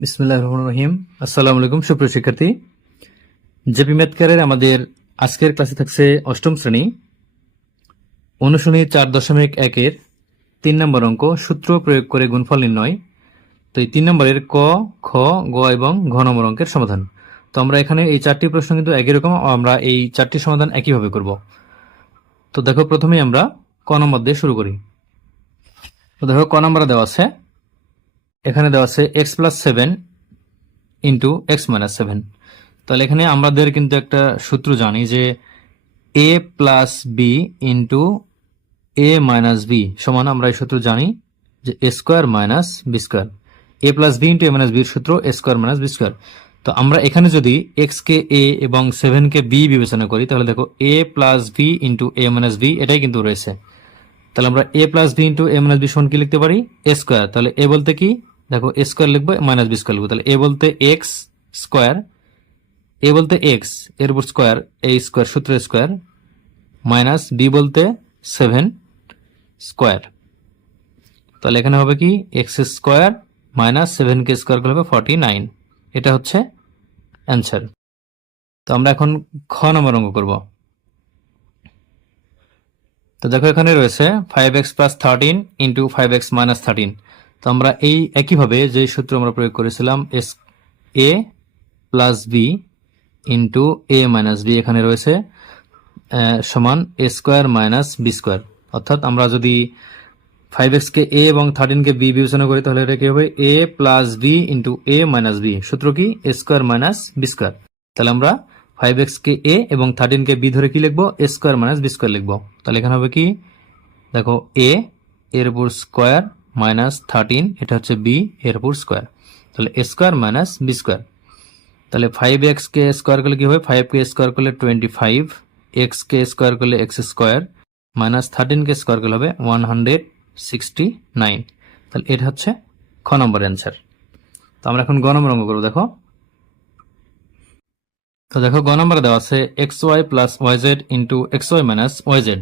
বিসমুল্লাহ রহমান রহিম। আসসালামু আলাইকুম, সুপ্রিয় শিক্ষার্থী। জেপি ম্যাথকারের আমাদের আজকের ক্লাসে থাকছে অষ্টম শ্রেণি। অনুশীলনী চার দশমিক একের তিন নম্বর অঙ্ক, সূত্র প্রয়োগ করে গুণফল নির্ণয়। তো এই তিন নম্বরের ক, খ, গ এবং ঘ নম্বর অঙ্কের সমাধান। তো আমরা এখানে এই চারটি প্রশ্ন কিন্তু একই রকম, আমরা এই চারটি সমাধান একইভাবে করব। তো দেখো, প্রথমেই আমরা ক নম্বর দিয়ে শুরু করি। তো দেখো, ক নম্বরে দেওয়া আছে এখানে দেওয়া আছে X plus seven into X minus seven তাহলে এখানে আমাদের কিন্তু একটা সূত্র জানি যে A plus B into A minus B সমান আমরা এই সূত্র জানি যে A square minus B square A plus B into A minus বির সূত্র A square minus B square তো আমরা এখানে যদি এক্স কে এ এবং সেভেন কে বি বিবেচনা করি, তাহলে দেখো A plus B into A minus B এটাই কিন্তু রয়েছে। তাহলে আমরা A plus B into A minus B সমান কি লিখতে পারি? এ স্কোয়ার তাহলে এ বলতে কি? দেখো এ স্কোয়ার লিখব মাইনাস বি স্কোয়ার লিখব। তাহলে এ বলতে এক্স স্কোয়ার এ বলতে এক্সের উপর স্কোয়ার এ স্কোয়ার সূত্র স্কোয়ার মাইনাস বি বলতে সেভেন স্কোয়ার তাহলে এখানে হবে কি? এক্স স্কোয়ার মাইনাস সেভেন কে স্কোয়ার করলে হবে ফর্টি নাইন এটা হচ্ছে অ্যান্সার তো আমরা এখন খ নম্বর অঙ্ক করব। তো দেখো এখানে রয়েছে five X plus thirteen into five X minus thirteen তো আমরা এই একইভাবে যে সূত্র আমরা প্রয়োগ করেছিলাম, S A plus B into A minus B এখানে রয়েছে সমান A square minus B square অর্থাৎ আমরা যদি ফাইভ এক্স কে এ এবং থার্টিন কে বি বিবেচনা করি, তাহলে এটা কি হবে? A plus B into A minus B সূত্র কি? A square minus B square তাহলে আমরা ফাইভ এক্স কে এ এবং থার্টিন কে বি ধরে কি লিখব? A square minus B square লিখব। তাহলে এখানে হবে কি? দেখো এ এর উপর স্কোয়ার মাইনাস থার্টিন এটা হচ্ছে বি এর উপর স্কোয়ার তাহলে A square minus B square তাহলে ফাইভ এক্স কে স্কোয়ার করলে কি হবে? ফাইভ কে স্কোয়ার করলে টোয়েন্টি ফাইভ এক্স কে স্কোয়ার করলে এক্স স্কোয়ার মাইনাস থার্টিন কে স্কোয়ার করলে হবে ওয়ান হান্ড্রেড সিক্সটি নাইন তাহলে এটা হচ্ছে খ নম্বর অ্যান্সার তো আমরা এখন গ নম্বর অঙ্ক করব, দেখো। তো দেখো, গ নম্বরে দেওয়া আছে X Y plus Y Z into X Y minus Y Z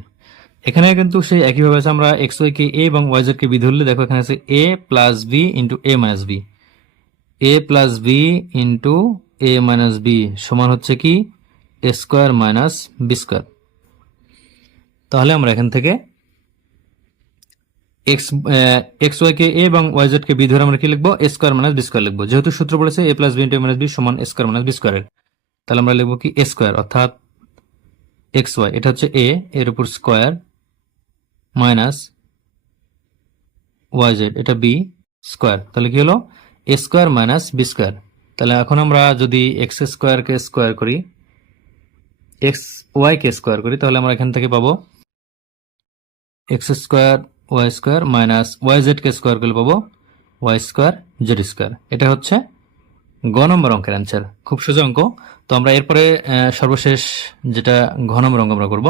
এখানে কিন্তু সেই একইভাবে আছে, আমরা এক্স ওয়াই কে এ এবং ওয়াই জেড কে বি ধরলে দেখো, এখানে আছে A plus B into A minus B A plus B into A minus B সমান হচ্ছে কি? A square minus B square তাহলে আমরা এখান থেকে এক্স এক্স ওয়াই কে এ এবং ওয়াই জেড কে বি ধরে আমরা কি লিখব? A square minus B square লিখব। যেহেতু সূত্র বলেছে A plus B into minus B সমান এ স্কোয়ার মাইনাস বি স্কোয়ারের তাহলে আমরা লিখব কি? এ স্কোয়ার অর্থাৎ এক্স ওয়াই এটা হচ্ছে এ এর উপর স্কোয়ার মাইনাস ওয়াই জেড এটা বি স্কোয়ার তাহলে কি হলো? A square minus B square তাহলে এখন আমরা যদি এক্স স্কোয়ার কে স্কোয়ার করি এক্স ওয়াই কে স্কোয়ার করি, তাহলে আমরা এখান থেকে পাবো X square Y square minus Y Z কে স্কোয়ার করলে পাবো ওয়াই স্কোয়ার জেড স্কোয়ার এটা হচ্ছে গ নম্বর অঙ্কের অ্যান্সার খুব সোজা অঙ্ক। তো আমরা এরপরে সর্বশেষ যেটা ঘ নম্বর অঙ্ক আমরা করব।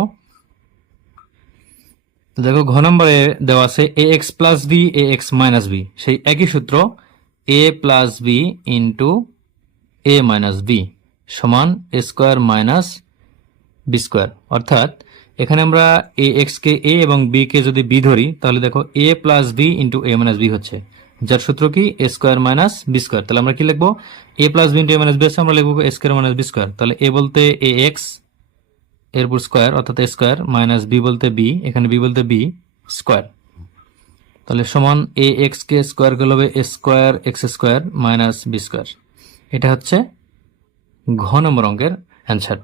দেখো ঘ নম্বরে দেওয়া আছে A X plus B A X minus B সেই একই সূত্র A plus B into A minus B সমান A square minus B square অর্থাৎ, এখানে আমরা এ এক্স কে এ এবং বি কে যদি বি ধরি, তাহলে দেখো A plus B into A minus B হচ্ছে। যার সূত্র কি? A square minus B square তাহলে আমরা কি লিখব? A plus B A minus B আমরা লিখব A square minus B square তাহলে এ বলতে এ এক্স এরপর স্কোয়ার অর্থাৎ এ স্কোয়ার মাইনাস বি বলতে বি এখানে বি বলতে বি স্কোয়ার তাহলে সমান এ এক্স কে স্কোয়ার করলে হবে A square X square minus B square এটা হচ্ছে ঘ নম্বর অঙ্কের অ্যান্সার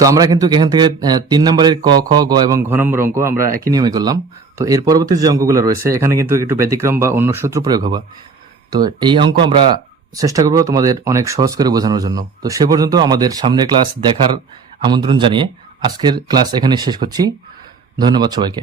তো আমরা কিন্তু এখান থেকে তিন নম্বরের ক, খ, গ এবং ঘ নম্বর অঙ্ক আমরা একই নিয়মে করলাম। তো এর পরবর্তী যে অঙ্কগুলো রয়েছে, এখানে কিন্তু একটু ব্যতিক্রম বা অন্য সূত্র প্রয়োগ হবে। তো এই অঙ্ক আমরা চেষ্টা করব তোমাদের অনেক সহজ করে বোঝানোর জন্য। তো সে পর্যন্ত আমাদের সামনের ক্লাস দেখার আমন্ত্রণ জানিয়ে আজকের ক্লাস এখানে শেষ করছি। ধন্যবাদ সবাইকে।